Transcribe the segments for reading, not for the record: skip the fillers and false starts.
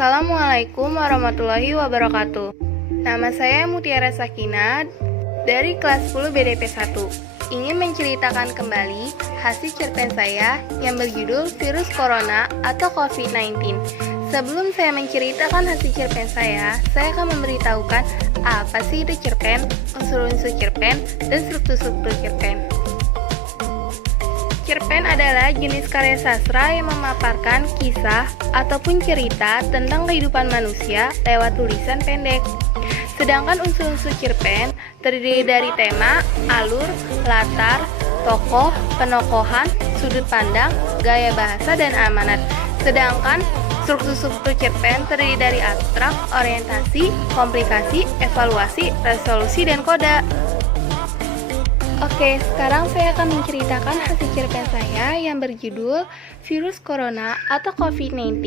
Assalamualaikum warahmatullahi wabarakatuh. Nama saya Mutiara Sakinah dari kelas 10 BDP 1. Ingin menceritakan kembali hasil cerpen saya yang berjudul Virus Corona atau COVID-19. Sebelum saya menceritakan hasil cerpen saya akan memberitahukan apa sih itu cerpen, unsur-unsur cerpen, dan struktur-struktur cerpen. Cerpen adalah jenis karya sastra yang memaparkan kisah ataupun cerita tentang kehidupan manusia lewat tulisan pendek. Sedangkan unsur-unsur cerpen terdiri dari tema, alur, latar, tokoh, penokohan, sudut pandang, gaya bahasa, dan amanat. Sedangkan struktur-struktur cerpen terdiri dari abstrak, orientasi, komplikasi, evaluasi, resolusi, dan koda. Oke, sekarang saya akan menceritakan hasil cerpen saya yang berjudul Virus Corona atau COVID-19.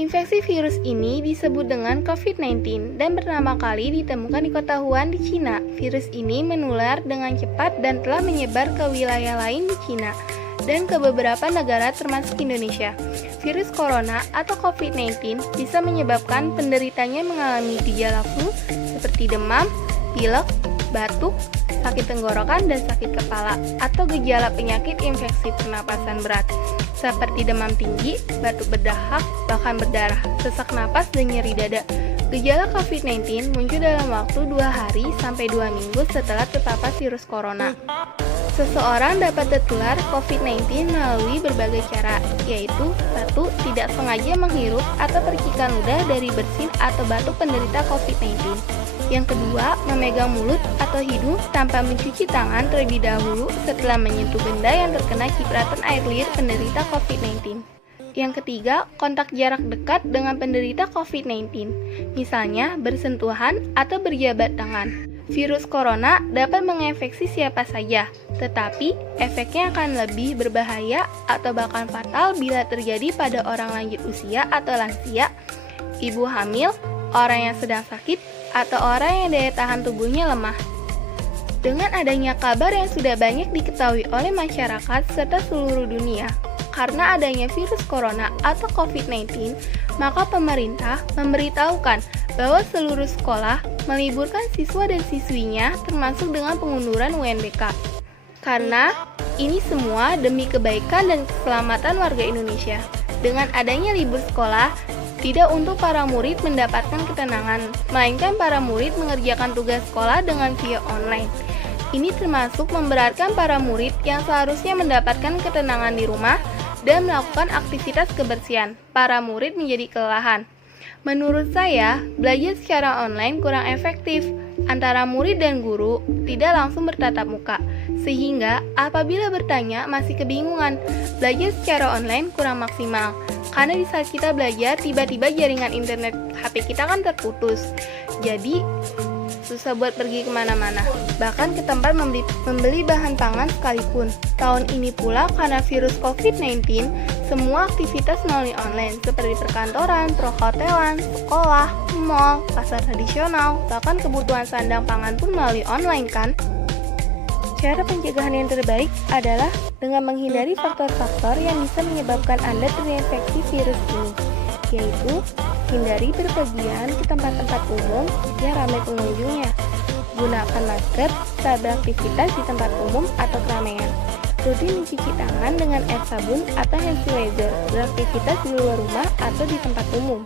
Infeksi virus ini disebut dengan COVID-19 dan pertama kali ditemukan di kota Wuhan di Cina. Virus ini menular dengan cepat dan telah menyebar ke wilayah lain di Cina dan ke beberapa negara termasuk Indonesia. Virus corona atau COVID-19 bisa menyebabkan penderitanya mengalami gejala flu seperti demam, pilek, batuk, sakit tenggorokan, dan sakit kepala, atau gejala penyakit infeksi pernapasan berat seperti demam tinggi, batuk berdahak, bahkan berdarah, sesak napas, dan nyeri dada. Gejala COVID-19 muncul dalam waktu 2 hari sampai 2 minggu setelah terpapar virus corona. Seseorang dapat tertular COVID-19 melalui berbagai cara, yaitu 1. Tidak sengaja menghirup atau percikan ludah dari bersin atau batuk penderita COVID-19. Yang kedua, memegang mulut atau hidung tanpa mencuci tangan terlebih dahulu setelah menyentuh benda yang terkena cipratan air liur penderita COVID-19. Yang ketiga, kontak jarak dekat dengan penderita COVID-19, misalnya bersentuhan atau berjabat tangan. Virus corona dapat menginfeksi siapa saja, tetapi efeknya akan lebih berbahaya atau bahkan fatal bila terjadi pada orang lanjut usia atau lansia, ibu hamil, orang yang sedang sakit, atau orang yang daya tahan tubuhnya lemah. Dengan adanya kabar yang sudah banyak diketahui oleh masyarakat serta seluruh dunia, karena adanya virus corona atau COVID-19, maka pemerintah memberitahukan bahwa seluruh sekolah meliburkan siswa dan siswinya termasuk dengan pengunduran UNBK. Karena ini semua demi kebaikan dan keselamatan warga Indonesia. Dengan adanya libur sekolah, tidak untuk para murid mendapatkan ketenangan, melainkan para murid mengerjakan tugas sekolah dengan via online. Ini termasuk memberatkan para murid yang seharusnya mendapatkan ketenangan di rumah dan melakukan aktivitas kebersihan. Para murid menjadi kelelahan. Menurut saya, belajar secara online kurang efektif. Antara murid dan guru tidak langsung bertatap muka, sehingga apabila bertanya masih kebingungan. Belajar secara online kurang maksimal, karena di saat kita belajar tiba-tiba jaringan internet HP kita kan terputus. Jadi susah buat pergi kemana-mana, bahkan ke tempat membeli bahan pangan sekalipun. Tahun ini pula karena virus COVID-19, semua aktivitas melalui online seperti perkantoran, perhotelan, sekolah, mal, pasar tradisional, bahkan kebutuhan sandang pangan pun melalui online kan. Cara pencegahan yang terbaik adalah dengan menghindari faktor-faktor yang bisa menyebabkan Anda terinfeksi virus ini, yaitu hindari berpergian ke tempat-tempat umum yang ramai pengunjungnya. Gunakan masker saat beraktivitas di tempat umum atau keramaian. Rutin mencuci tangan dengan air sabun atau hand sanitizer beraktivitas di luar rumah atau di tempat umum.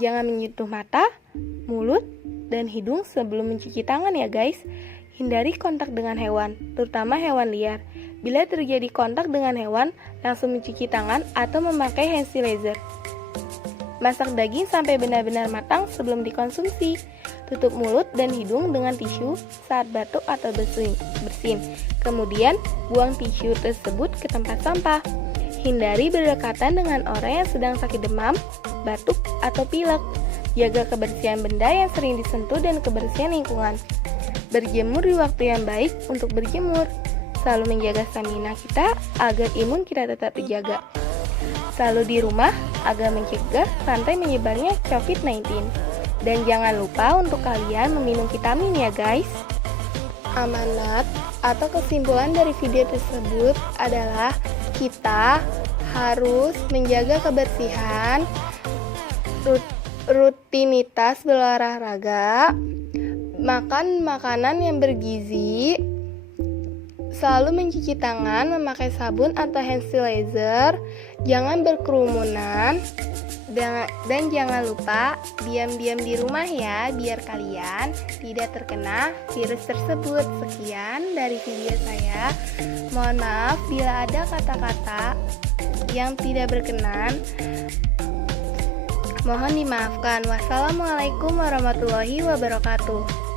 Jangan menyentuh mata, mulut, dan hidung sebelum mencuci tangan ya guys. Hindari kontak dengan hewan, terutama hewan liar. Bila terjadi kontak dengan hewan, langsung mencuci tangan atau memakai hand sanitizer. Masak daging sampai benar-benar matang sebelum dikonsumsi. Tutup mulut dan hidung dengan tisu saat batuk atau bersin. Kemudian, buang tisu tersebut ke tempat sampah. Hindari berdekatan dengan orang yang sedang sakit demam, batuk, atau pilek. Jaga kebersihan benda yang sering disentuh dan kebersihan lingkungan. Berjemur di waktu yang baik untuk berjemur. Selalu menjaga stamina kita agar imun kita tetap terjaga. Selalu di rumah agar mencegah rantai menyebarnya COVID-19. Dan jangan lupa untuk kalian meminum vitamin ya guys. Amanat atau kesimpulan dari video tersebut adalah kita harus menjaga kebersihan rutinitas berolahraga, makan makanan yang bergizi, selalu mencuci tangan memakai sabun atau hand sanitizer, jangan berkerumunan, dan jangan lupa diam-diam di rumah ya, biar kalian tidak terkena virus tersebut. Sekian dari video saya. Mohon maaf bila ada kata-kata yang tidak berkenan. Mohon dimaafkan. Wassalamualaikum warahmatullahi wabarakatuh.